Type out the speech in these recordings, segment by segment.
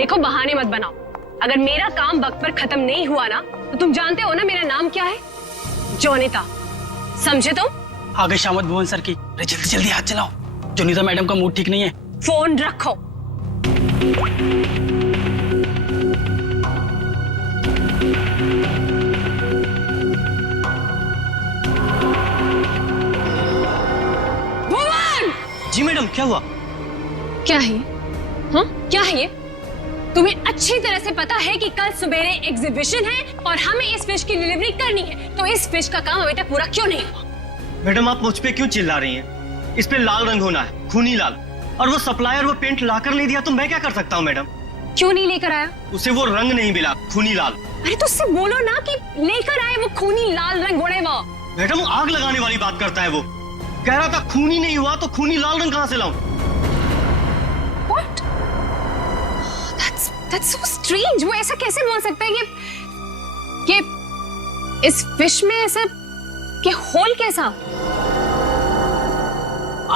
देखो बहाने मत बनाओ। अगर मेरा काम वक्त पर खत्म नहीं हुआ ना तो तुम जानते हो ना मेरा नाम क्या है? जोनिता, समझे तुम? आगे शामत भुवन सर की। अरे जल्दी जल्दी हाथ चलाओ, जोनिता मैडम का मूड ठीक नहीं है। फोन रखो। भुवन! जी मैडम, क्या हुआ? क्या है ये? हाँ, क्या है ये? तुम्हें अच्छी तरह से पता है कि कल सवेरे एग्जीबिशन है और हमें इस फिश की डिलीवरी करनी है, तो इस फिश का काम अभी तक पूरा क्यों नहीं हुआ? मैडम आप मुझ पे क्यों चिल्ला रही हैं? इस पे लाल रंग होना है, खूनी लाल। और वो सप्लायर वो पेंट लाकर नहीं दिया तो मैं क्या कर सकता हूँ मैडम? क्यों नहीं लेकर आया? उसे वो रंग नहीं मिला, खूनी लाल। अरे तो उससे बोलो ना कि लेकर आए वो खूनी लाल रंग घोड़े वो। मैडम आग लगाने वाली बात करता है वो। कह रहा था खूनी नहीं हुआ तो खूनी लाल रंग कहाँ से लाऊं? What? That's so strange. वो ऐसा कैसे बोल सकता है कि इस फिश में ऐसा कि होल कैसा?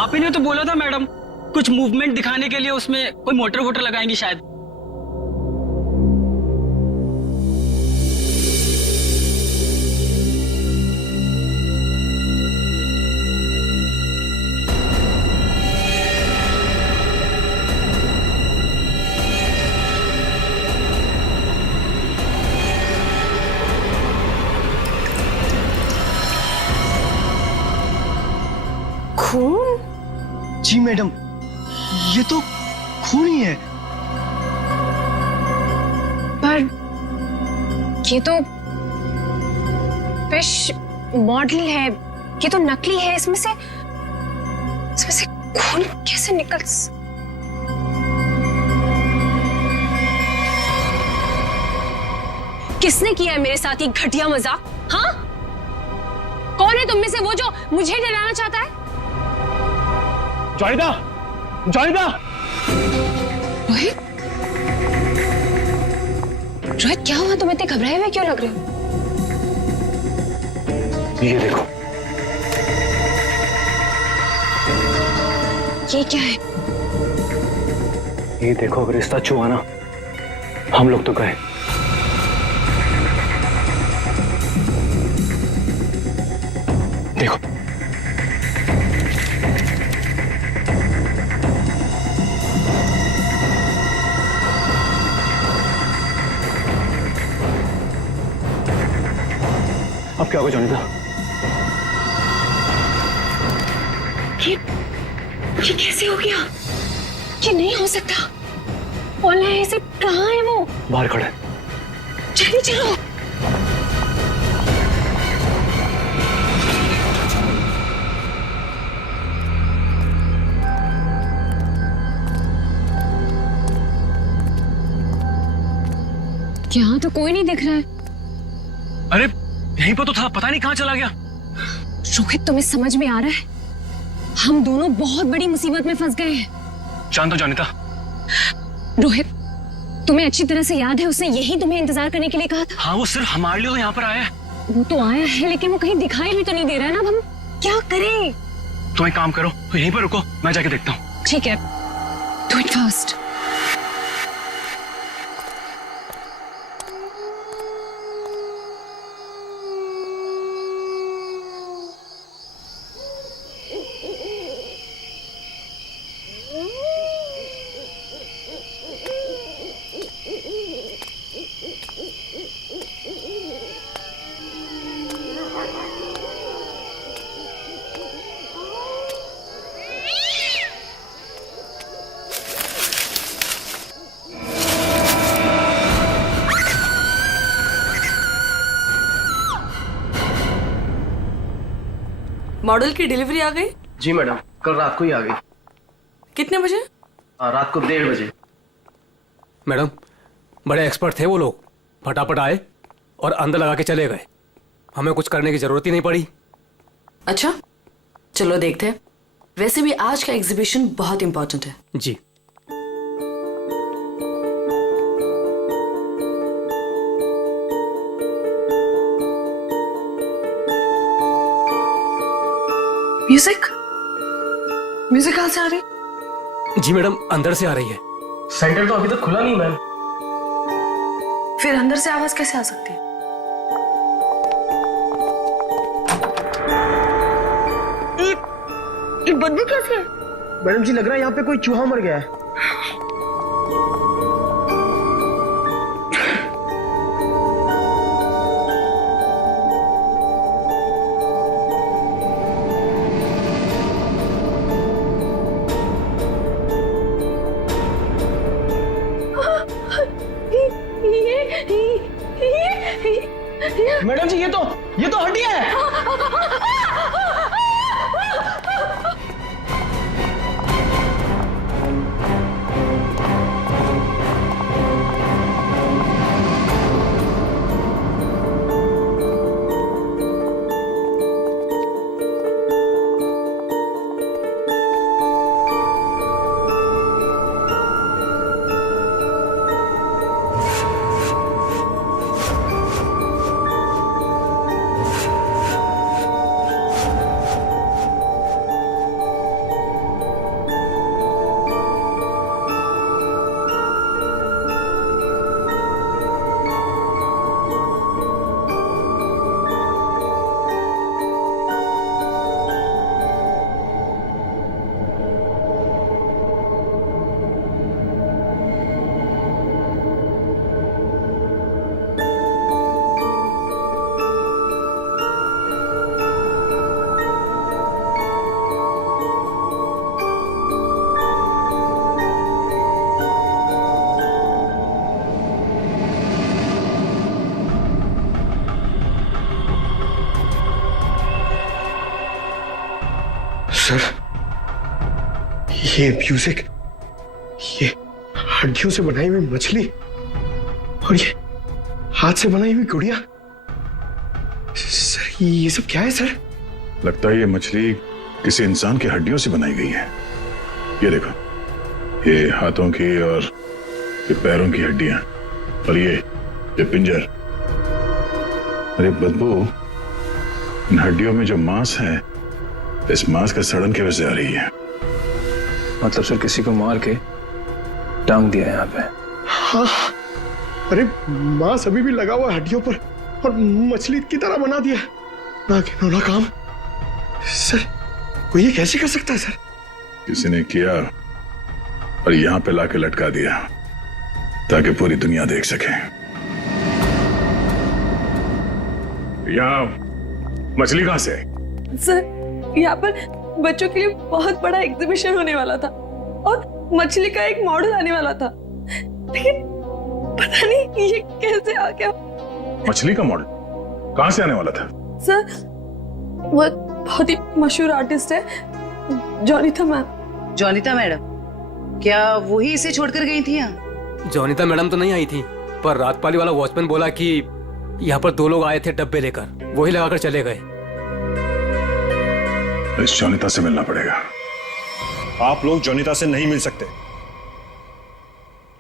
आप ही ने तो बोला था मैडम, कुछ मूवमेंट दिखाने के लिए उसमें कोई मोटर वोटर लगाएंगी शायद। खून? जी मैडम, ये तो खून ही है। पर ये तो फिश मॉडल है, ये तो नकली है। इसमें से खून कैसे निकल? किसने किया है मेरे साथ ये घटिया मजाक? हाँ, कौन है तुम में से वो जो मुझे डराना चाहता है? जोनिता, जोनिता! रोहित, रोहित क्या हुआ? तुम इतने घबराए हुए क्यों लग रहे हो? ये देखो। ये क्या है? ये देखो, अगर रिश्ता छुआ ना हम लोग तो गए। देखो, अब क्या होगा जोनिता? ये कैसे हो गया? ये नहीं हो सकता। बोला है इसे, कहाँ है वो? बाहर खड़ा है। जल्दी चलो। यहाँ तो कोई नहीं दिख रहा है। अरे यहीं पर तो था, पता नहीं कहाँ चला गया। रोहित, तुम्हें समझ में आ रहा है? हम दोनों बहुत बड़ी मुसीबत में फंस गए हैं। जानता जोनिता। रोहित, तुम्हें अच्छी तरह से याद है उसने यही तुम्हें इंतजार करने के लिए कहा था? हाँ, वो सिर्फ हमारे लिए तो यहाँ पर आया है। वो तो आया है, लेकिन वो कहीं दिखाई भी तो नहीं दे रहा है ना। अब हम क्या करें? तुम एक काम करो, तो यहीं पर रुको, मैं जाके देखता हूँ। ठीक है, डू इट फास्ट। मॉडल की डिलीवरी आ गई? जी मैडम, कल रात को ही आ गई। कितने बजे? रात को 1:30 बजे। मैडम, बड़े एक्सपर्ट थे वो लोग, फटाफट आए और अंदर लगा के चले गए। हमें कुछ करने की जरूरत ही नहीं पड़ी। अच्छा, चलो देखते हैं। वैसे भी आज का एग्जीबिशन बहुत इंपॉर्टेंट है। जी। म्यूजिक म्यूजिक कहाँ से आ रही? जी मैडम, अंदर से आ रही है। सेंटर तो अभी तक खुला नहीं मैम। फिर अंदर से आवाज कैसे आ सकती है? ये बदबू कैसे है? मैडम जी लग रहा है यहाँ पे कोई चूहा मर गया है। मैडम जी ये तो हड्डियां है। सर ये म्यूजिक, ये हड्डियों से बनाई हुई मछली और ये हाथ से बनाई हुई गुड़िया, सर ये सब क्या है सर? लगता है ये मछली किसी इंसान की हड्डियों से बनाई गई है। ये देखो, ये हाथों की और ये पैरों की हड्डियां और ये पिंजर। अरे बदबू, इन हड्डियों में जो मांस है, इस मांस का सड़न की वजह से आ रही है। मतलब सर किसी को मार के टांग दिया यहाँ पे। हाँ, अरे मांस अभी भी लगा हुआ है हड्डियों पर और मछली की तरह बना दिया। ना घिनौना काम सर, कोई ये कैसे कर सकता है सर? किसी ने किया और यहां पे लाके लटका दिया ताकि पूरी दुनिया देख सके। यहां मछली कहां से आई? सर यहाँ पर बच्चों के लिए बहुत बड़ा एग्जीबिशन होने वाला था और मछली का एक मॉडल आने वाला था, लेकिन पता नहीं ये कैसे आ गया। मछली का मॉडल कहां से आने वाला था? सर वो बहुत ही मशहूर आर्टिस्ट है, जोनिता मैम। जोनिता मैडम, क्या वही इसे छोड़कर गई थी यहाँ? जोनिता मैडम तो नहीं आई थी, पर रातपाली वाला वॉचमैन बोला कि यहाँ पर 2 लोग आए थे डब्बे लेकर, वही लगाकर चले गए। इस जोनिता से मिलना पड़ेगा। आप लोग जोनिता से नहीं मिल सकते।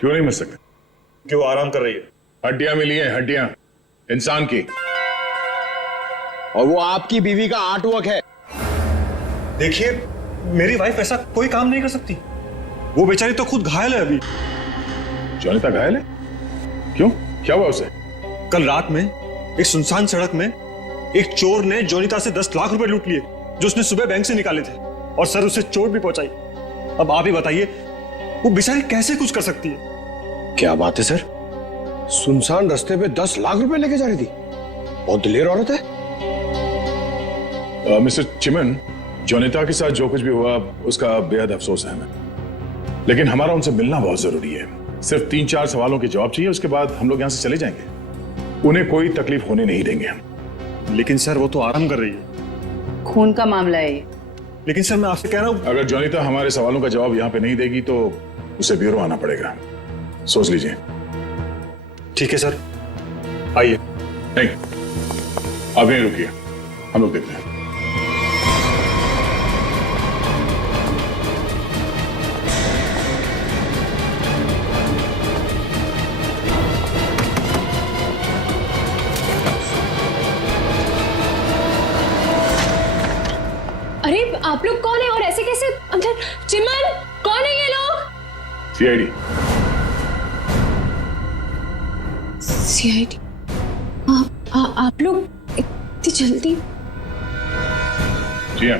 क्यों नहीं मिल सकते? क्यों आराम कर रही है? हड्डियां मिली हैं, हड्डियां इंसान की, और वो आपकी बीवी का आर्ट वर्क है। देखिए, मेरी वाइफ ऐसा कोई काम नहीं कर सकती। वो बेचारी तो खुद घायल है अभी। जोनिता घायल है? क्यों, क्या हुआ उसे? कल रात में एक सुनसान सड़क में एक चोर ने जोनिता से 10 लाख रुपए लूट लिए जो उसने सुबह बैंक से निकाले थे, और सर उसे चोट भी पहुंचाई। अब आप ही बताइए, वो बेचारी कैसे कुछ कर सकती है? क्या बात है सर, सुनसान रास्ते पे 10 लाख रुपए लेके जा रही थी। बहुत दिलेर औरत है। मिस्टर चिमन, जोनिता के साथ जो कुछ भी हुआ उसका बेहद अफसोस है हमें, लेकिन हमारा उनसे मिलना बहुत जरूरी है। सिर्फ 3-4 सवालों के जवाब चाहिए, उसके बाद हम लोग यहाँ से चले जाएंगे। उन्हें कोई तकलीफ होने नहीं देंगे हम। लेकिन सर वो तो आराम कर रही है। खून का मामला है ये। लेकिन सर मैं आपसे कह रहा हूं, अगर जोनिता हमारे सवालों का जवाब यहाँ पे नहीं देगी तो उसे ब्यूरो आना पड़ेगा। सोच लीजिए। ठीक है सर, आइए। नहीं, आप यहीं रुकिए, हम लोग देखते हैं। अरे आप लोग कौन है और ऐसे कैसे अंदर? चिमन, कौन है ये लोग? सीआईडी। सीआईडी, आप लोग इतनी जल्दी? जी हाँ,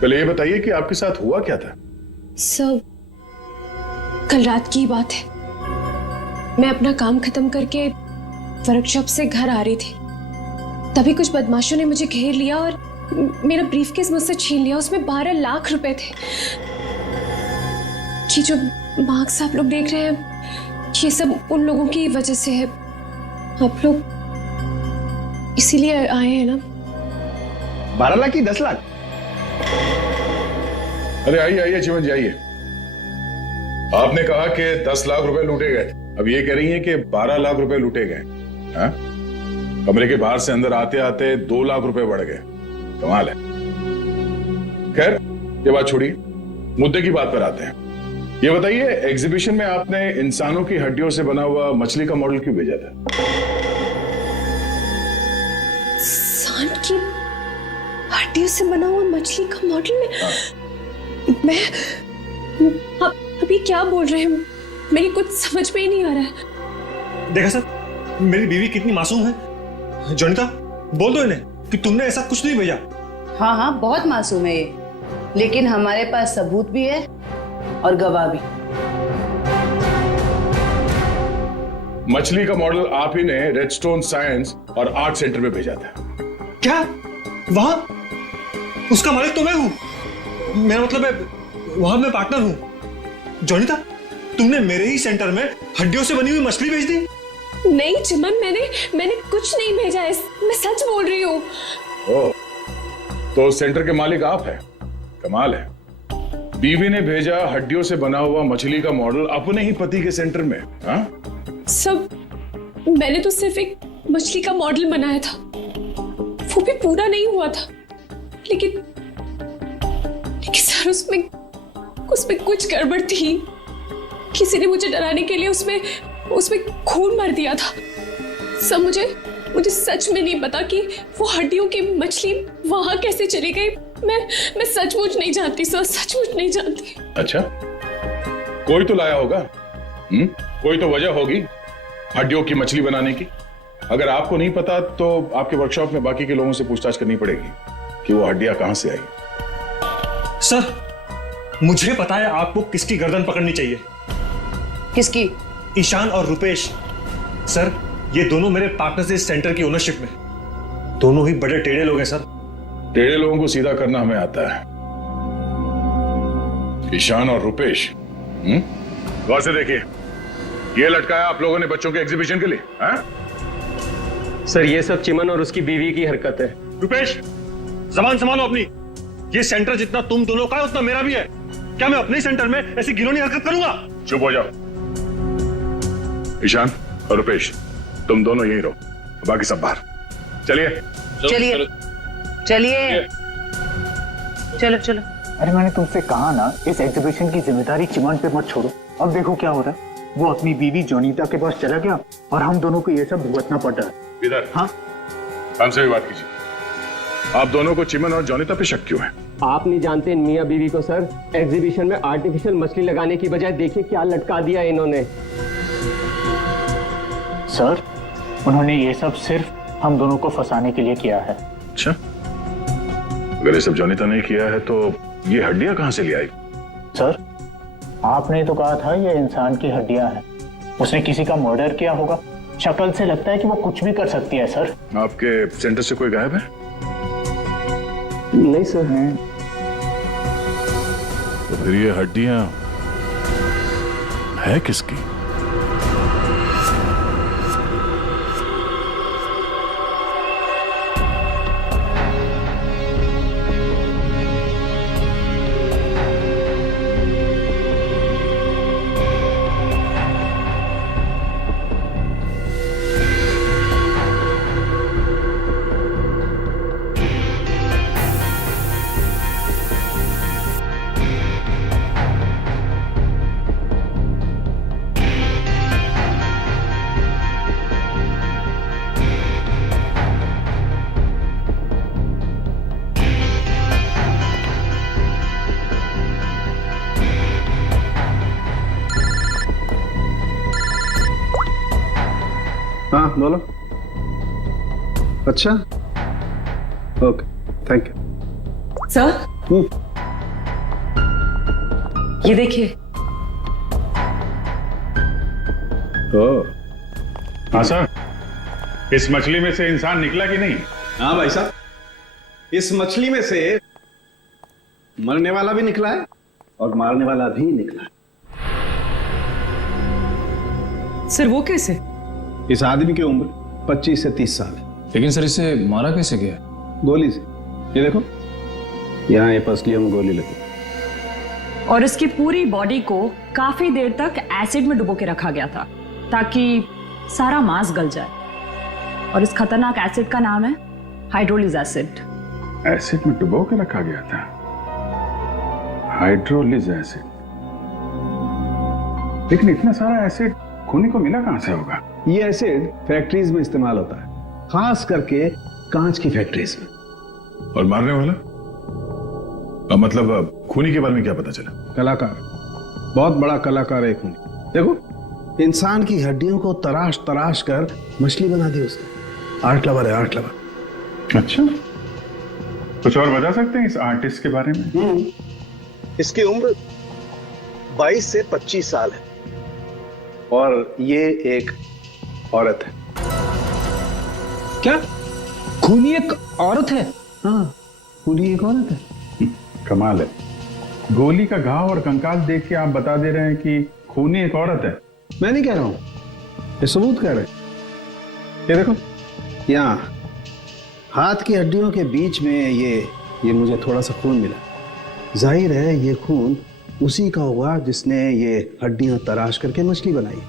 पहले ये बताइए कि आपके साथ हुआ क्या था? सब कल रात की बात है। मैं अपना काम खत्म करके वर्कशॉप से घर आ रही थी, तभी कुछ बदमाशों ने मुझे घेर लिया और मेरा ब्रीफकेस मुझसे छीन लिया। उसमें 12 लाख रुपए थे। ये जो मार्क्स आप लोग देख रहे हैं, ये सब उन लोगों की वजह से है। आप लोग इसीलिए आए हैं ना? 12 लाख की 10 लाख? अरे आइए आइए चिमन जी आइए। आपने कहा कि 10 लाख रुपए लूटे गए, अब ये कह रही हैं कि 12 लाख रुपए लूटे गए। हाँ? कमरे के बाहर से अंदर आते आते 2 लाख रुपए बढ़ गए। कमाल है। खैर ये बात छोड़िए, मुद्दे की बात पर आते हैं। ये बताइए, एग्जीबिशन में आपने इंसानों की हड्डियों से बना हुआ मछली का मॉडल क्यों भेजा था? इंसान की हड्डियों से बना हुआ मछली का मॉडल मैं अब ये क्या बोल रहे हैं? मेरी कुछ समझ में ही नहीं आ रहा है। देखा सर, मेरी बीवी कितनी मासूम है। जोनिता, बोल दो इन्हें कि तुमने ऐसा कुछ नहीं भेजा। हाँ हाँ, बहुत मासूम है ये, लेकिन हमारे पास सबूत भी है और गवाह भी। मछली का मॉडल आप ही ने रेडस्टोन साइंस और आर्ट सेंटर में भेजा था। क्या? वहां उसका मालिक तो मैं हूं। मेरा मतलब है वहां मैं पार्टनर हूं। जोनिता, तुमने मेरे ही सेंटर में हड्डियों से बनी हुई मछली भेज दी? नहीं चिमन, मैंने कुछ नहीं भेजा है, मैं सच बोल रही हूँ। ओह, तो सेंटर के मालिक आप हैं। कमाल है। बीवी ने भेजा हड्डियों से बना हुआ मछली का मॉडल अपने ही पति के सेंटर में। हाँ? सब मैंने तो सिर्फ एक मछली का मॉडल बनाया था, वो भी पूरा नहीं हुआ था। लेकिन सर उसमें कुछ गड़बड़ थी। किसी ने मुझे डराने के लिए उसमें खून भर दिया था। सब मुझे सच में नहीं पता कि वो हड्डियों की मछली वहां कैसे चली गई। मैं सचमुच नहीं जानती सर, सचमुच नहीं जानती। अच्छा, कोई तो लाया होगा। कोई तो वजह होगी हड्डियों की मछली बनाने की। अगर आपको नहीं पता तो आपके वर्कशॉप में बाकी के लोगों से पूछताछ करनी पड़ेगी कि वो हड्डियां कहां से आई। सर, मुझे पता है आपको किसकी गर्दन पकड़नी चाहिए। किसकी? ईशान और रुपेश। सर, ये दोनों मेरे पार्टनर्स इस सेंटर की ओनरशिप में। दोनों ही बड़े टेढ़े लोग हैं सर। टेढ़े लोगों को सीधा करना हमें आता है। ईशान और रुपेश, गौर से देखिए, ये लटकाया आप लोगों ने बच्चों के एग्जीबिशन के लिए। हाँ? सर, ये सब चिमन और उसकी बीवी की हरकत है। रुपेश, जबान संभालो अपनी। ये सेंटर जितना तुम दोनों का है उतना मेरा भी है। क्या मैं अपने सेंटर में ऐसी घिनौनी हरकत करूंगा? चुप हो जाओ। ईशान और रुपेश, तुम दोनों यहीं रहो, बाकी सब बाहर। चलिए चलिए चलिए, चलो चलो। अरे मैंने तुमसे कहा ना, इस एग्जीबिशन की जिम्मेदारी चिमन पे मत छोड़ो। अब देखो क्या हो रहा है। वो अपनी बीवी जोनीता के पास चला गया और हम दोनों को ये सब भुगतना पड़ रहा है। इधर। हाँ, हमसे भी बात कीजिए। आप दोनों को चिमन और जोनीता पे शक क्यों है? आप नहीं जानते मियां बीवी को सर। एग्जीबिशन में आर्टिफिशियल मछली लगाने की बजाय देखिए क्या लटका दिया इन्होंने। सर, उन्होंने ये सब सिर्फ हम दोनों को फंसाने के लिए किया है। अच्छा, अगर ये सब जोनीता ने किया है तो ये हड्डियां कहां से ले आई? सर, आपने तो कहा था ये इंसान की हड्डियां हैं। उसने किसी का मर्डर किया होगा। शक्ल से लगता है कि वो कुछ भी कर सकती है। सर, आपके सेंटर से कोई गायब है? नहीं सर। तो फिर ये हड्डियां है किसकी? बोलो। अच्छा, ओके, थैंक यू। सर, ये देखिए। हाँ सर, इस मछली में से इंसान निकला कि नहीं? हाँ भाई साहब, इस मछली में से मरने वाला भी निकला है और मारने वाला भी निकला है। सर वो कैसे? इस आदमी की उम्र 25 से 30 साल है। लेकिन सर इसे मारा कैसे गया? गोली से। ये देखो, यहाँ ये पसलियों में गोली लगी। और इसकी पूरी बॉडी को काफी देर तक एसिड में डुबो के रखा गया था ताकि सारा मांस गल जाए। और इस खतरनाक एसिड का नाम है हाइड्रोलिज एसिड। एसिड में डुबो के रखा गया था? हाइड्रोलिज एसिड। लेकिन इतना सारा एसिड खूनी को मिला कहां से होगा? ये एसिड फैक्ट्रीज में इस्तेमाल होता है, खास करके कांच की फैक्ट्रीज में। और मारने वाला? मतलब खूनी के बारे में क्या पता चला? कलाकार, बहुत बड़ा कलाकार है खूनी। देखो, इंसान की हड्डियों को तराश तराश कर मछली बना दी उसने। आर्ट लवर है, आर्ट लवर। अच्छा, कुछ और बता सकते हैं इस आर्टिस्ट के बारे में? इसकी उम्र 22 से 25 साल है और ये एक औरत है। क्या खूनी एक औरत है? हाँ, खूनी एक औरत है। कमाल है, गोली का घाव और कंकाल देख के आप बता दे रहे हैं कि खूनी एक औरत है। मैं नहीं कह रहा हूं, ये सबूत कह रहे हैं। ये देखो, यहाँ हाथ की हड्डियों के बीच में ये मुझे थोड़ा सा खून मिला। जाहिर है ये खून उसी का होगा जिसने ये हड्डियां तराश करके मछली बनाई,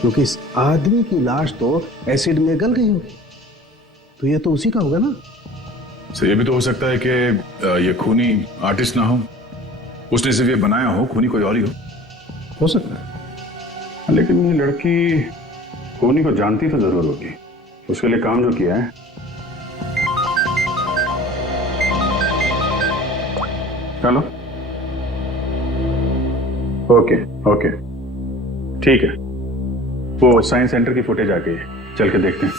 क्योंकि इस आदमी की लाश तो एसिड में गल गई होगी, तो ये तो उसी का होगा ना। तो ये भी तो हो सकता है कि ये खूनी आर्टिस्ट ना हो, उसने सिर्फ ये बनाया हो, खूनी कोई और ही हो सकता है। लेकिन ये लड़की खूनी को जानती तो जरूर होगी, उसके लिए काम जो किया है। चलो, ओके ओके, ठीक है, वो साइंस सेंटर की फुटेज आ गई है, चल के देखते हैं।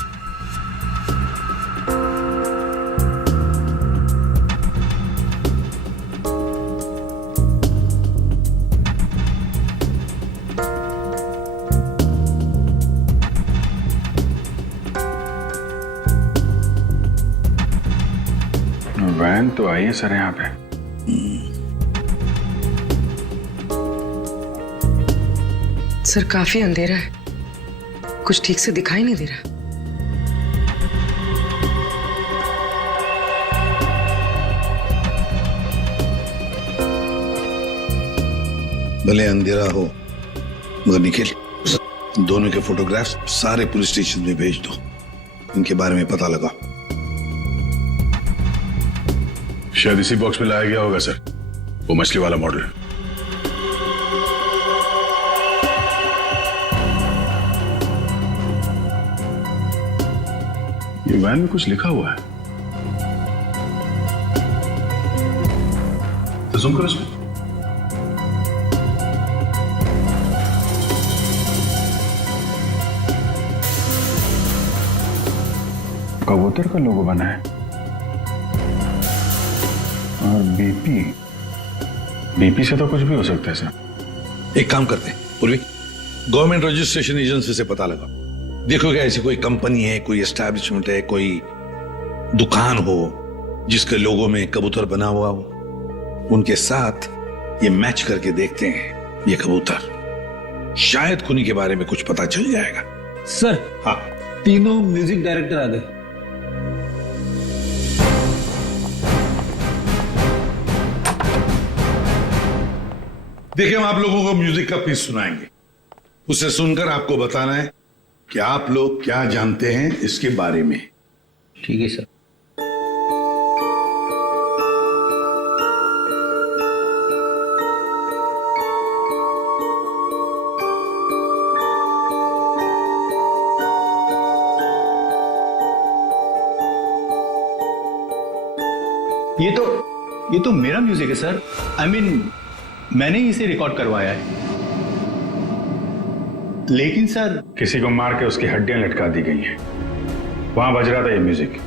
वैन तो आई है सर यहाँ पे। सर काफी अंधेरा है, कुछ ठीक से दिखाई नहीं दे रहा। भले अंधेरा हो मगर निखिल, दोनों के फोटोग्राफ्स सारे पुलिस स्टेशन में भेज दो, इनके बारे में पता लगा। शायद इसी बॉक्स में लाया गया होगा सर, वो मछली वाला मॉडल। ये वैन में कुछ लिखा हुआ है, तो जूम करो इसमें। कबूतर का लोगो बना है और बीपी से तो कुछ भी हो सकता है सर। एक काम करते हैं पूर्वी, गवर्नमेंट रजिस्ट्रेशन एजेंसी से पता लगा, देखो क्या ऐसी कोई कंपनी है, कोई एस्टैब्लिशमेंट है, कोई दुकान हो जिसके लोगो में कबूतर बना हुआ हो, उनके साथ ये मैच करके देखते हैं ये कबूतर, शायद खूनी के बारे में कुछ पता चल जाएगा। सर हाँ, तीनों म्यूजिक डायरेक्टर आ गए। देखिए, हम आप लोगों को म्यूजिक का पीस सुनाएंगे, उसे सुनकर आपको बताना है कि आप लोग क्या जानते हैं इसके बारे में। ठीक है सर। ये तो मेरा म्यूजिक है सर। I mean, मैंने ही इसे रिकॉर्ड करवाया है। लेकिन सर, किसी को मार के उसकी हड्डियां लटका दी गई हैं। वहां बज रहा था ये म्यूजिक।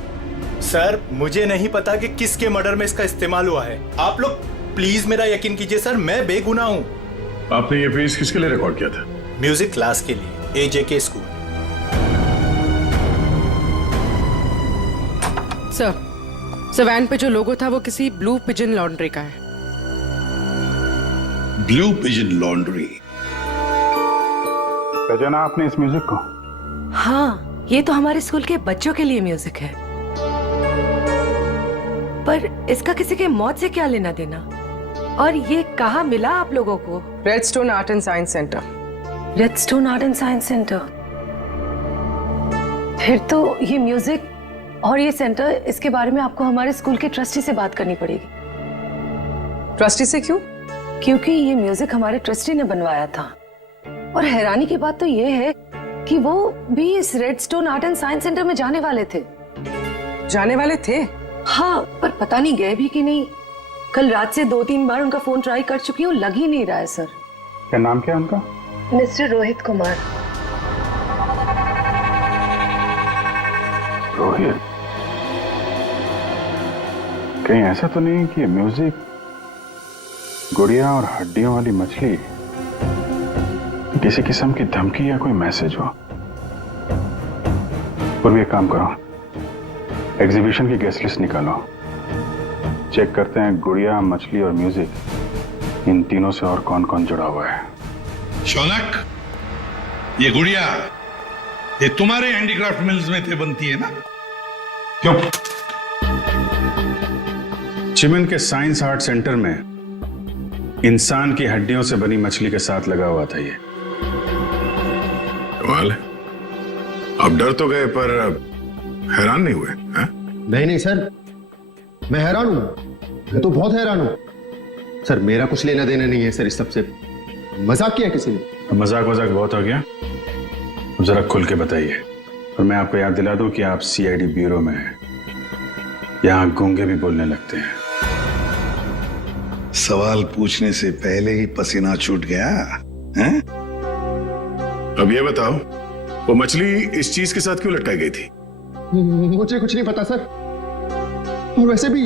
सर मुझे नहीं पता कि किसके मर्डर में इसका इस्तेमाल हुआ है। आप लोग प्लीज मेरा यकीन कीजिए सर, मैं बेगुनाह हूँ। आपने ये पीस किसके लिए रिकॉर्ड किया था? म्यूजिक क्लास के लिए, AJK स्कूल। सर वैन पे जो लोगो था वो किसी ब्लू पिजन लॉन्ड्री का है। Blue pigeon laundry. पहचाना आपने इस म्यूजिक को? हाँ, ये तो हमारे स्कूल के बच्चों के लिए म्यूजिक है। पर इसका किसी के मौत से क्या लेना देना? और ये कहाँ मिला आप लोगों को? Redstone art and science centre. Redstone art and science centre. फिर तो ये म्यूजिक और ये सेंटर, इसके बारे में आपको हमारे स्कूल के ट्रस्टी से बात करनी पड़ेगी। ट्रस्टी से क्यों? क्योंकि ये म्यूजिक हमारे ट्रस्टी ने बनवाया था। और हैरानी की बात तो ये है कि वो भी इस redstone art and science centre में जाने वाले थे। जाने वाले थे? हाँ, पर पता नहीं गए भी कि नहीं। कल रात से 2-3 बार उनका फोन ट्राई कर चुकी हूँ, लग ही नहीं रहा है सर। क्या नाम क्या है उनका? मिस्टर रोहित कुमार। रोहित? कहीं ऐसा तो नहीं कि म्यूजिक गुड़िया और हड्डियों वाली मछली किसी किस्म की धमकी या कोई मैसेज हो? और भी एक काम करो, एग्जीबिशन की गेस्ट लिस्ट निकालो, चेक करते हैं गुड़िया, मछली और म्यूजिक, इन तीनों से और कौन कौन जुड़ा हुआ है। शौनक, ये गुड़िया ये तुम्हारे हैंडीक्राफ्ट मिल्स में थे बनती है ना? क्यों? चिमन के साइंस आर्ट सेंटर में इंसान की हड्डियों से बनी मछली के साथ लगा हुआ था ये। कमाल है, अब डर तो गए पर हैरान नहीं हुए? नहीं सर, मैं हैरान हूं, मैं तो बहुत हैरान हूं सर। मेरा कुछ लेना देना नहीं है सर इस सबसे। मजाक किया किसी ने? मजाक बहुत हो गया, अब जरा खुल के बताइए। और मैं आपको याद दिला दूं कि आप CID ब्यूरो में हैं, यहां गूंगे भी बोलने लगते हैं। सवाल पूछने से पहले ही पसीना छूट गया हैं? अब ये बताओ, वो मछली इस चीज के साथ क्यों लटकाई गई थी? मुझे कुछ नहीं पता सर, और वैसे भी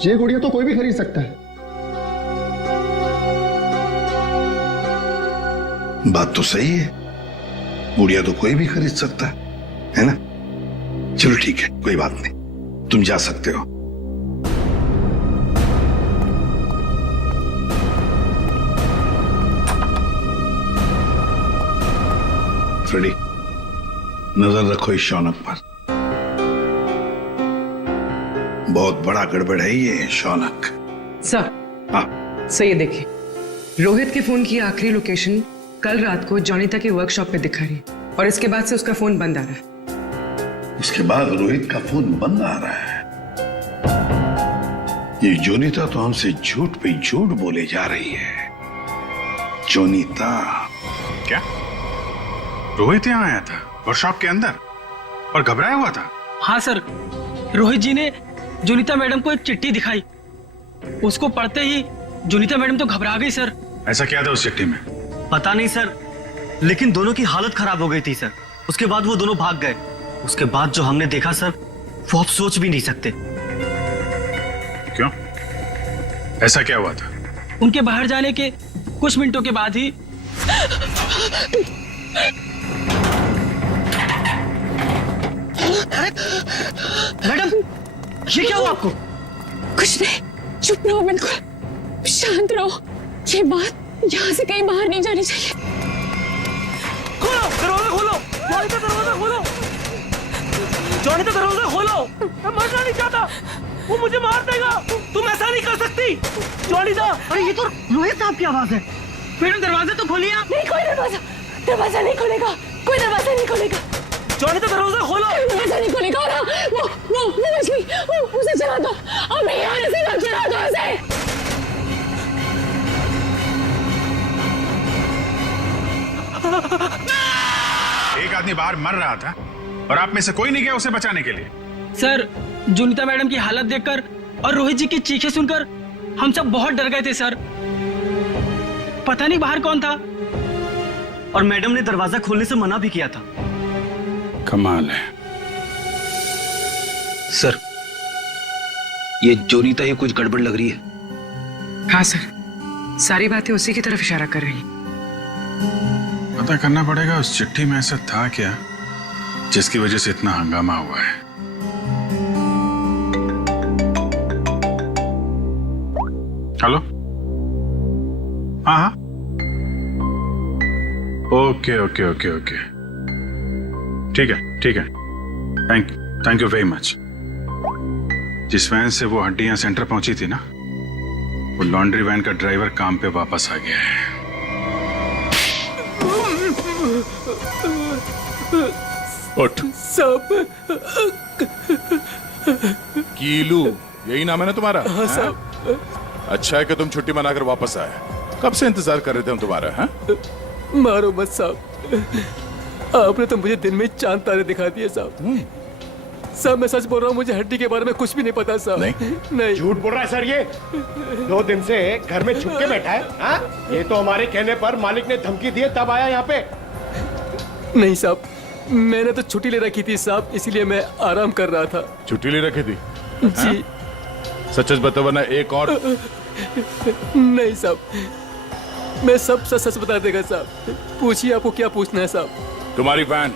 ये गुड़िया तो कोई भी खरीद सकता है। बात तो सही है, गुड़िया तो कोई भी खरीद सकता है ना? चलो ठीक है, कोई बात नहीं, तुम जा सकते हो। फ्रेडी, नजर रखो इस शौनक पर, बहुत बड़ा गड़बड़ है ये शौनक। सर, हाँ सर ये देखिए, रोहित के फोन की आखिरी लोकेशन कल रात को जॉनिता के वर्कशॉप पे दिखा रही है, और इसके बाद से उसका फोन बंद आ रहा है। उसके बाद रोहित का फोन बंद आ रहा है? ये जोनीता तो हमसे झूठ पे झूठ बोले जा रही है। जोनीता? क्या रोहित यहाँ आया था वर्कशॉप के अंदर और घबराया हुआ था? हाँ सर, रोहित जी ने जोनीता मैडम को एक चिट्ठी दिखाई, उसको पढ़ते ही जोनीता मैडम तो घबरा गई सर। ऐसा क्या था उस चिट्ठी में? पता नहीं सर, लेकिन दोनों की हालत खराब हो गई थी सर। उसके बाद वो दोनों भाग गए। उसके बाद जो हमने देखा सर, वो आप सोच भी नहीं सकते। क्यों? ऐसा क्या हुआ था? उनके बाहर जाने के कुछ मिनटों के बाद ही मैडम, ये क्या हुआ आपको? कुछ नहीं, चुप रहो, बिल्कुल शांत रहो। ये बात यहाँ से कहीं बाहर नहीं जानी चाहिए। खोलो दरवाजा, खोलो जॉनिता, दरवाजा खोलो जॉनिता, दरवाजा खोलो। मैं मरना नहीं चाहता, वो मुझे मार देगा। तुम ऐसा नहीं कर सकती जॉनिता। अरे ये तो रोहित साहब की आवाज है। मैडम दरवाजा तो खोलिए आप। नहीं, कोई दरवाजा नहीं खुलेगा, कोई दरवाजा नहीं खुलेगा। जॉनिता दरवाजा खोलो। दरवाजा नहीं खुलेगा। और वो मछली, उसे चला दो, अब यहाँ से मत चला दो उसे। एक आदमी बाहर मर रहा था और आप में से कोई नहीं गया उसे बचाने के लिए? सर, जोनीता मैडम की हालत देखकर और रोहित जी की चीखें सुनकर हम सब बहुत डर गए थे सर। पता नहीं बाहर कौन था, और मैडम ने दरवाजा खोलने से मना भी किया था। कमाल है सर, ये जोनीता ही कुछ गड़बड़ लग रही है। हाँ सर, सारी बातें उसी की तरफ इशारा कर रही हैं। पता करना पड़ेगा उस चिट्ठी में ऐसा था क्या जिसकी वजह से इतना हंगामा हुआ है। हेलो, हाँ हाँ, ओके ओके ओके ओके, ठीक है ठीक है, थैंक यू वेरी मच। जिस वैन से वो हड्डियां सेंटर पहुंची थी ना, वो लॉन्ड्री वैन का ड्राइवर काम पे वापस आ गया है। उठ। साहब। कीलू, यही नाम है ना तुम्हारा? हाँ साहब। अच्छा है कि तुम छुट्टी मनाकर वापस आए। कब से इंतजार कर रहे थे हम तुम्हारा? हाँ? मारो मत साहब, आपने तो मुझे दिन में चांद तारे दिखा दिए साहब। साहब मैं सच बोल रहा हूँ, मुझे हड्डी के बारे में कुछ भी नहीं पता साहब। नहीं झूठ बोल रहा है सर ये। 2 दिन से घर में छुप के बैठा है। हाँ? ये तो हमारे कहने पर मालिक ने धमकी दी तब आया यहाँ पे। नहीं साहब, मैंने तो छुट्टी ले रखी थी साहब, इसीलिए मैं आराम कर रहा था। छुट्टी ले रखी थी? जी। सच सच बता वरना एक और। नहीं साहब, मैं सब सच सच बता देगा साहब। पूछिए आपको क्या पूछना है साहब। तुम्हारी वैन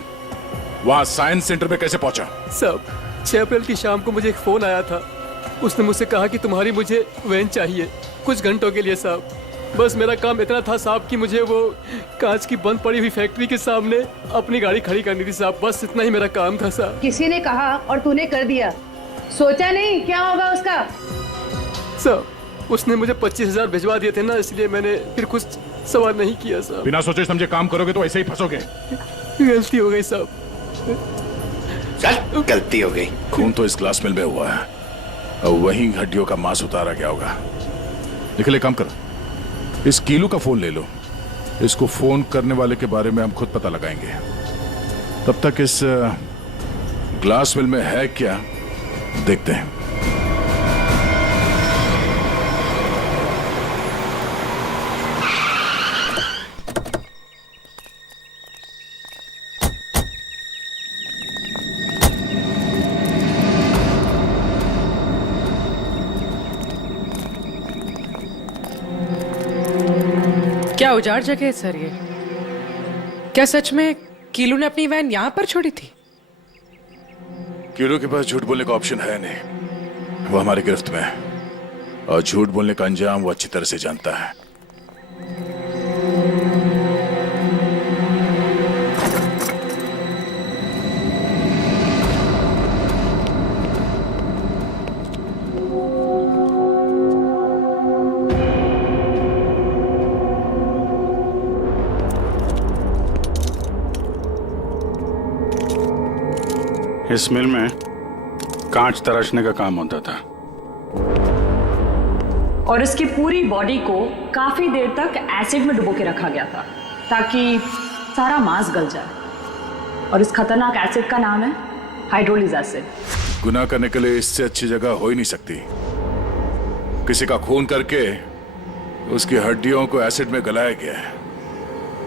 वहाँ साइंस सेंटर में कैसे पहुंचा? साहब 6 अप्रैल की शाम को मुझे एक फोन आया था। उसने मुझसे कहा कि तुम्हारी मुझे वैन चाहिए कुछ घंटों के लिए साहब। बस मेरा काम इतना था साहब कि मुझे वो कांच की बंद पड़ी हुई फैक्ट्री के सामने अपनी गाड़ी खड़ी करनी थी साहब। बस इतना ही मेरा काम था साहब। किसी ने कहा और तूने कर दिया, सोचा नहीं क्या होगा उसका? साहब उसने मुझे 25,000 भिजवा दिए थे ना, इसलिए मैंने फिर कुछ सवाल नहीं किया साहब। बिना सोचे समझे काम करोगे तो ऐसे ही फंसोगे। गलती हो गई साहब। चल, गलती हो गई। खून तो इस ग्लास मिल में हुआ है और वहीं हड्डियों का मांस उतारा गया होगा। निकले, काम करो, इस कीलू का फोन ले लो। इसको फोन करने वाले के बारे में हम खुद पता लगाएंगे। तब तक इस ग्लास मिल में है क्या देखते हैं। क्या उजाड़ जगह है सर ये? क्या सच में कीलू ने अपनी वैन यहाँ पर छोड़ी थी? कीलू के पास झूठ बोलने का ऑप्शन है नहीं। वो हमारी गिरफ्त में है और झूठ बोलने का अंजाम वो अच्छी तरह से जानता है। इस मिल में कांच तराशने का काम होता था और इसकी पूरी बॉडी को काफी देर तक एसिड में डुबो के रखा गया था ताकि सारा मांस गल जाए। और इस खतरनाक एसिड का नाम है हाइड्रोलिक एसिड। गुनाह करने के लिए इससे अच्छी जगह हो ही नहीं सकती। किसी का खून करके उसकी हड्डियों को एसिड में गलाया गया है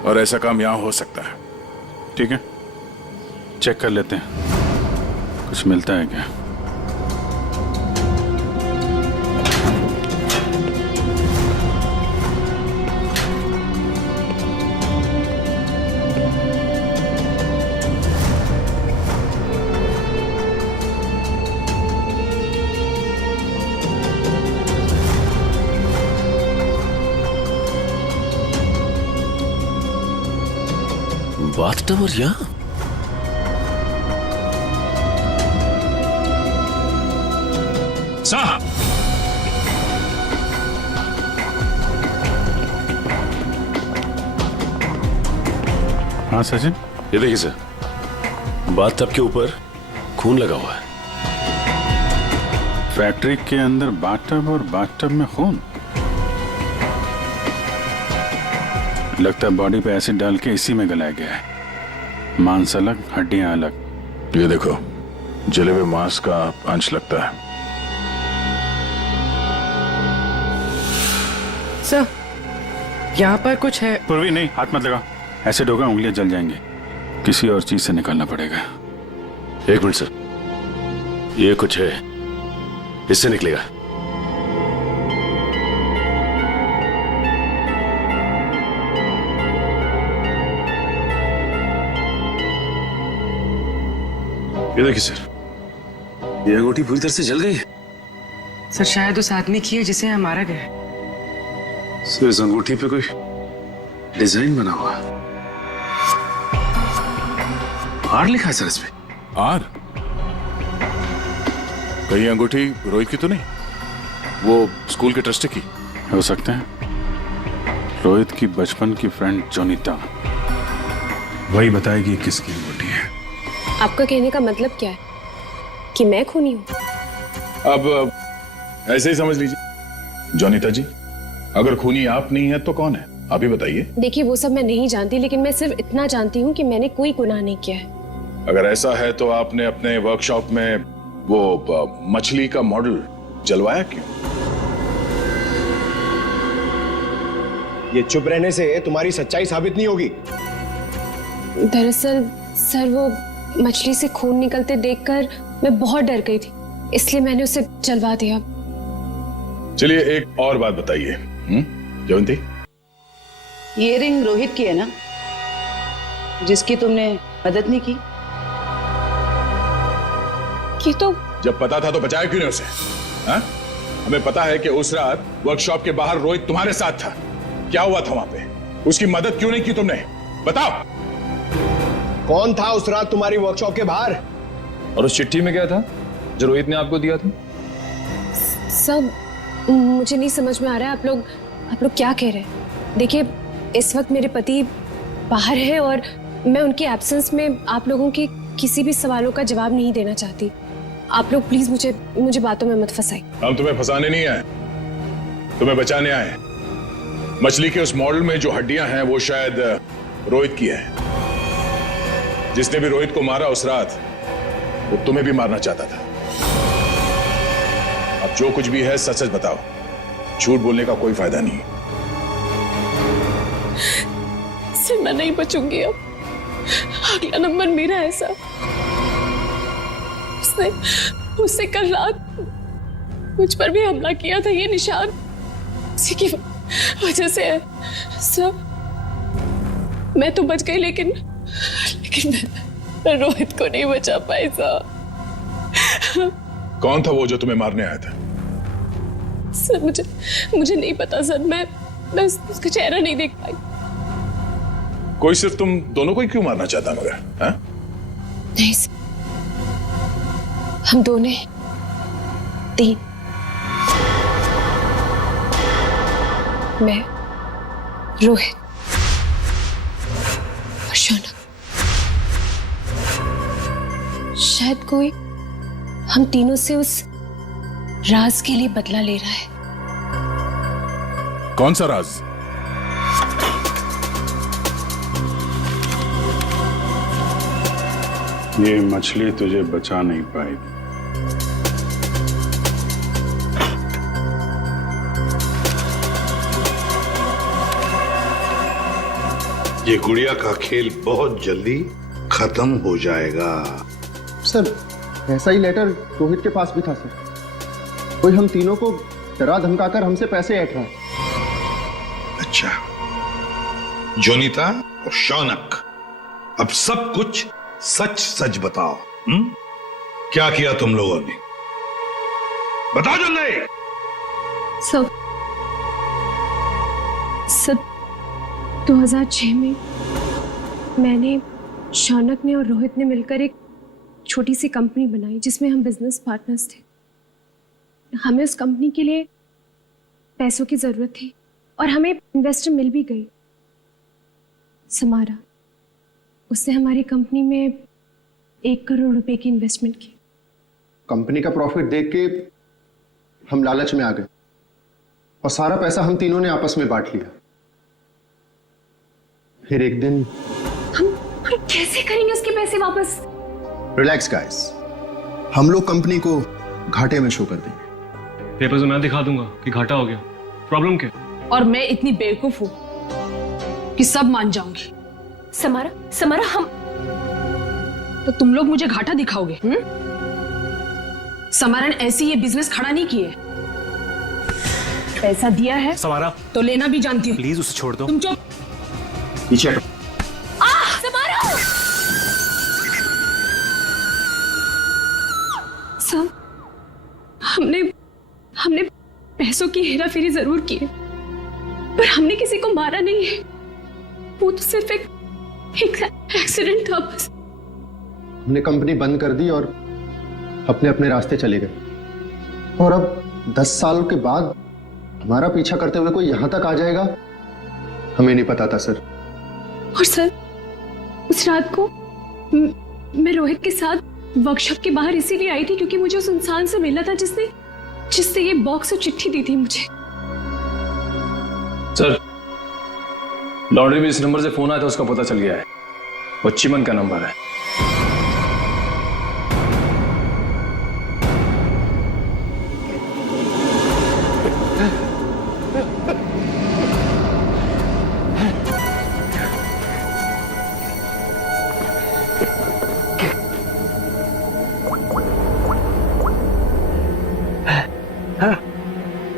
और ऐसा काम यहां हो सकता है। ठीक है, चेक कर लेते हैं कुछ मिलता है क्या। बाथटब और यहाँ साहब, हाँ सचिन, ये देखिए सर, बाथटब के ऊपर खून लगा हुआ है। फैक्ट्री के अंदर बाथटब और बाथटब में खून। लगता है बॉडी पे एसिड डाल के इसी में गलाया गया है। मांस अलग, हड्डियां अलग। ये देखो, जले हुए मांस का अंश लगता है। सर यहाँ पर कुछ है। पूर्वी नहीं, हाथ मत लगा। एसिड होगा, उंगलियां जल जाएंगी। किसी और चीज से निकालना पड़ेगा। एक मिनट सर, ये कुछ है, इससे निकलेगा। ये देखिए सर, ये अंगूठी पूरी तरह से जल गई है। सर शायद उस आदमी की है जिसे यहाँ मारा गया है। सर इस अंगूठी पे कोई डिजाइन बना हुआ है। आर लिखा है सर इस पे। आर? कहीं अंगूठी रोहित की तो नहीं? वो स्कूल के ट्रस्टी की हो सकते हैं। रोहित की बचपन की फ्रेंड जोनीता, वही बताएगी किसकी अंगूठी है। आपका कहने का मतलब क्या है कि मैं खूनी हूँ? अब ऐसे ही समझ लीजिए। जोनीता जी, अगर खूनी आप नहीं है तो कौन है, आप ही बताइए। देखिए वो सब मैं नहीं जानती, लेकिन मैं सिर्फ इतना जानती हूँ कि मैंने कोई गुनाह नहीं किया है। अगर ऐसा है तो आपने अपने वर्कशॉप में वो मछली का मॉडल जलवाया क्यों? ये चुप रहने से तुम्हारी सच्चाई साबित नहीं होगी। दरअसल सर वो मछली से खून निकलते देखकर मैं बहुत डर गई थी, इसलिए मैंने उसे जलवा दिया। चलिए एक और बात बताइए जयंती। ये रिंग रोहित की है ना, जिसकी तुमने मदद नहीं की? कि तो जब पता था तो बचाया क्यों नहीं उसे? हा? हमें पता है कि उस रात वर्कशॉप के बाहर रोहित तुम्हारे साथ था। क्या हुआ था वहां पे? उसकी मदद क्यों नहीं की तुमने? बताओ। कौन था उस रात तुम्हारी वर्कशॉप के बाहर? और उस चिट्ठी में क्या था जो रोहित ने आपको दिया था? सब मुझे नहीं समझ में आ रहा है। आप लोग क्या कह रहे हैं? देखिए इस वक्त मेरे पति बाहर है और मैं उनके एब्सेंस में आप लोगों के किसी भी सवालों का जवाब नहीं देना चाहती। आप लोग प्लीज मुझे बातों में मत फंसाइए। हम तुम्हें फंसाने नहीं आए, तुम्हें बचाने आए। मछली के उस मॉडल में जो हड्डियां हैं वो शायद रोहित की है। जिसने भी रोहित को मारा उस रात वो तुम्हें भी मारना चाहता था। अब जो कुछ भी है सच सच बताओ, झूठ बोलने का कोई फायदा नहीं। सर मैं नहीं बचूंगी अब। अगला नंबर मेरा है सर। उसने कल रात मुझ पर भी हमला किया था। ये निशान उसी की वजह से है सर। मैं तो बच गई लेकिन मैं रोहित को नहीं बचा पाई सर। कौन था वो जो तुम्हें मारने आया था? सर मुझे नहीं पता सर। मैं उसका चेहरा नहीं देख पाई। कोई सिर्फ तुम दोनों को ही क्यों मारना चाहता मगर? हाँ? नहीं सर, हम दोनों 3। मैं, रोहित और शौनक। शायद कोई हम तीनों से उस राज के लिए बदला ले रहा है। कौन सा राज? ये मछली तुझे बचा नहीं पाएगी। ये गुड़िया का खेल बहुत जल्दी खत्म हो जाएगा। सर ऐसा ही लेटर रोहित के पास भी था सर। कोई हम तीनों को डरा धमकाकर हमसे पैसे ऐंठ रहा है। अच्छा, जोनीता और शौनक, अब सब कुछ सच सच बताओ। क्या किया तुम लोगों ने? बताओ जल्दी। सब 2006 में मैंने, शौनक ने और रोहित ने मिलकर एक छोटी सी कंपनी बनाई जिसमें हम बिजनेस पार्टनर्स थे। हमें उस कंपनी के लिए पैसों की जरूरत थी और हमें इन्वेस्टर मिल भी गई, समारा। उसने हमारी कंपनी में 1 करोड़ रुपए की इन्वेस्टमेंट की। कंपनी का प्रॉफिट देख के हम लालच में आ गए और सारा पैसा हम तीनों ने आपस में बांट लिया। फिर एक दिन हम कैसे करेंगे उसके पैसे वापस? रिलैक्स गाइस, हम लोग कंपनी को घाटे में शो कर देंगे। पेपर से मैं दिखा दूंगा कि घाटा हो गया। प्रॉब्लम क्या? और मैं इतनी बेवकूफ हूं कि सब मान जाऊंगी। समारा, समारा, हम तो तुम लोग मुझे घाटा दिखाओगे? समारा ने ऐसे ये बिजनेस खड़ा नहीं किए। पैसा दिया है समारा, तो लेना भी जानती हूँ। प्लीज उसे छोड़ दो। तुम चुप। पीछे हटो। समारा! सब हमने पैसों की हेराफेरी जरूर की है, पर हमने किसी को मारा नहीं है। वो तो सिर्फ एक एक्सीडेंट था बस। हमने कंपनी बंद कर दी और अपने अपने रास्ते चले गए। और अब 10 साल के बाद हमारा पीछा करते हुए कोई यहां तक आ जाएगा, हमें नहीं पता था सर। और सर, उस रात को मैं रोहित के साथ वर्कशॉप के बाहर इसीलिए आई थी क्योंकि मुझे उस इंसान से मिलना था जिसने ये बॉक्स और चिट्ठी दी थी मुझे। सर, लॉन्ड्री में इस नंबर से फोन आया था, उसका पता चल गया है। वो चिमन का नंबर है।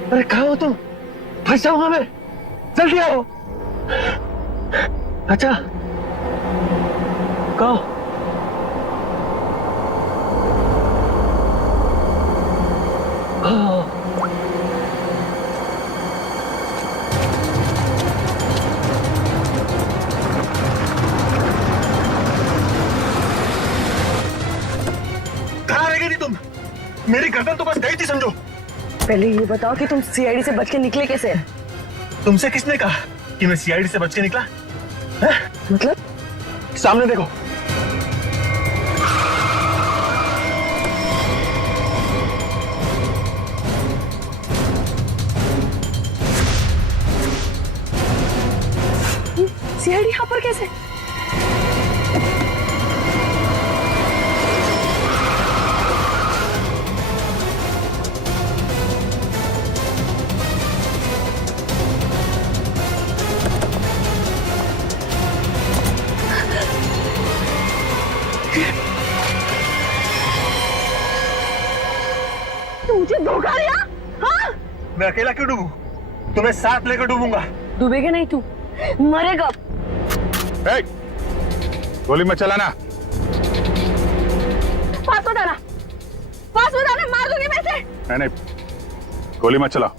अरे कहाँ हो तुम? फंस जाऊंगा मैं, जल्दी आओ। अच्छा, कहो। कहाँ रह गई थी तुम? मेरी गर्दन तो बस गई थी समझो। पहले ये बताओ कि तुम सीआईडी से बच के निकले कैसे? तुमसे किसने कहा कि मैं सीआईडी से बच के निकला? है? मतलब? सामने देखो। सीआईडी यहाँ पर कैसे? मुझे धोखा दिया? हाँ? मैं अकेला क्यों डूबूं? तुम्हें साथ लेकर डूबूंगा। डूबेगा नहीं तू, मरेगा। गोली मत चलाना। पास मत आना, पास मत आना, मार दूंगी मैं इसे। नहीं, गोली मत चला।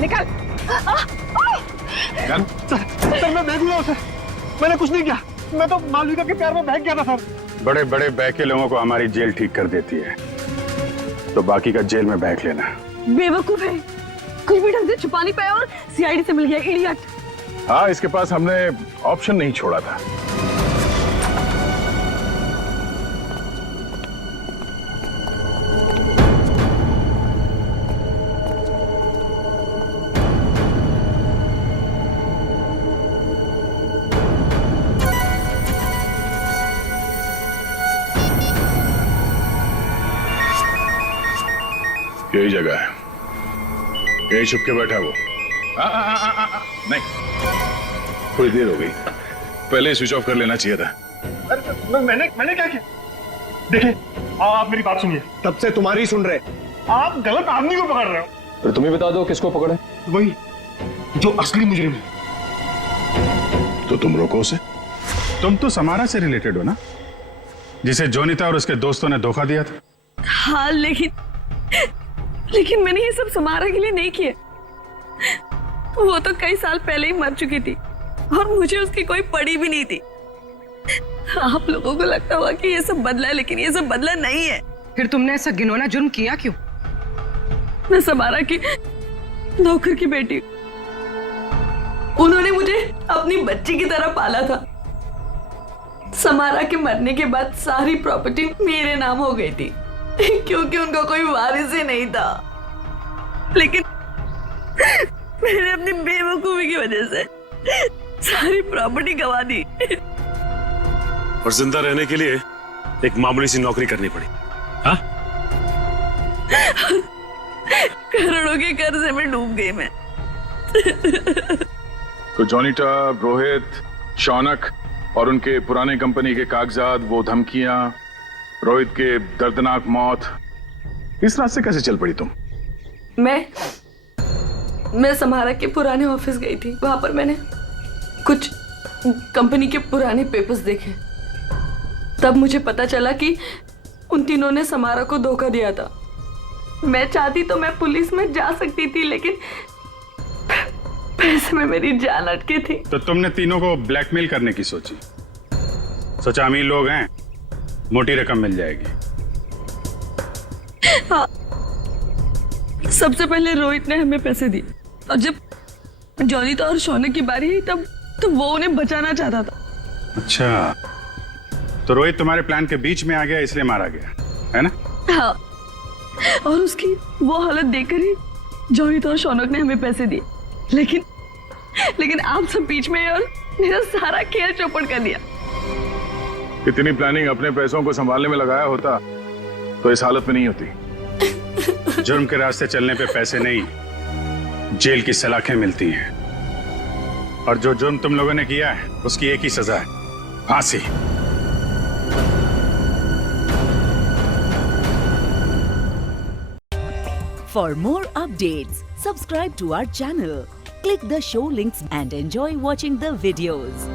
निकल। सर मैं बह गया सर, मैंने कुछ नहीं किया। मैं तो मालविका के प्यार में बह गया था सर। बड़े बड़े बहके लोगों को हमारी जेल ठीक कर देती है, तो बाकी का जेल में बहक लेना। बेवकूफ है, कुछ भी ढंग से छुपा नहीं पाया और सीआईडी से मिल गया, इडियट। हाँ, इसके पास हमने ऑप्शन नहीं छोड़ा था। यही जगह है, यही छुप के बैठा वो। नहीं, थोड़ी देर हो गई, पहले स्विच ऑफ कर लेना चाहिए था। अरे मैंने क्या किया? देखिए, आप मेरी बात सुनिए। तब से तुम्हारी सुन रहे, आप गलत आदमी को पकड़ रहे हो। फिर तुम ही बता दो किसको पकड़े? वही जो असली मुजरिम है। तो तुम रोको उसे। तुम तो समारा से रिलेटेड हो ना, जिसे जोनीता और उसके दोस्तों ने धोखा दिया था। हाँ, लेकिन मैंने ये सब समारा के लिए नहीं किए। वो तो कई साल पहले ही मर चुकी थी और मुझे उसकी कोई पड़ी भी नहीं थी। आप लोगों को लगता होगा कि ये सब बदला है, लेकिन ये सब बदला नहीं है। फिर तुमने ऐसा घिनौना जुर्म किया क्यों? मैं समारा की नौकर की बेटी, उन्होंने मुझे अपनी बच्ची की तरह पाला था। समारा के मरने के बाद सारी प्रॉपर्टी मेरे नाम हो गई थी क्योंकि उनका कोई वारिस ही नहीं था। लेकिन मैंने अपनी बेवकूफी की वजह से सारी प्रॉपर्टी गंवा दी और जिंदा रहने के लिए एक मामूली सी नौकरी करनी पड़ी। हाँ? करोड़ों के कर्जे में डूब गई मैं। तो जॉनीटा, रोहित, शौनक और उनके पुराने कंपनी के कागजात, वो धमकियां, रोहित के दर्दनाक मौत, इस रास्ते कैसे चल पड़ी तुम? मैं समारा के पुराने ऑफिस गई थी। वहां पर मैंने कुछ कंपनी के पुराने पेपर्स देखे। तब मुझे पता चला कि उन तीनों ने समारा को धोखा दिया था। मैं चाहती तो मैं पुलिस में जा सकती थी, लेकिन पैसे में मेरी जान अटकी थी। तो तुमने तीनों को ब्लैकमेल करने की सोची? सोचा अमीर लोग हैं, मोटी रकम मिल जाएगी। हाँ, सबसे पहले रोहित ने हमें पैसे दिए और जब जॉनीता और शौनक की बारी आई तब वो उन्हें बचाना चाहता था। अच्छा, तो रोहित तुम्हारे प्लान के बीच में आ गया, इसलिए मारा गया, है ना? हाँ, और उसकी वो हालत देखकर ही जॉनीता और शौनक ने हमें पैसे दिए। लेकिन आप सब बीच में और मेरा सारा खेल चौपट कर दिया। इतनी प्लानिंग अपने पैसों को संभालने में लगाया होता तो इस हालत में नहीं होती। जुर्म के रास्ते चलने पे पैसे नहीं, जेल की सलाखें मिलती हैं। और जो जुर्म तुम लोगों ने किया है उसकी एक ही सजा है, फांसी। For more updates, subscribe to our channel, click the show links and enjoy watching the videos.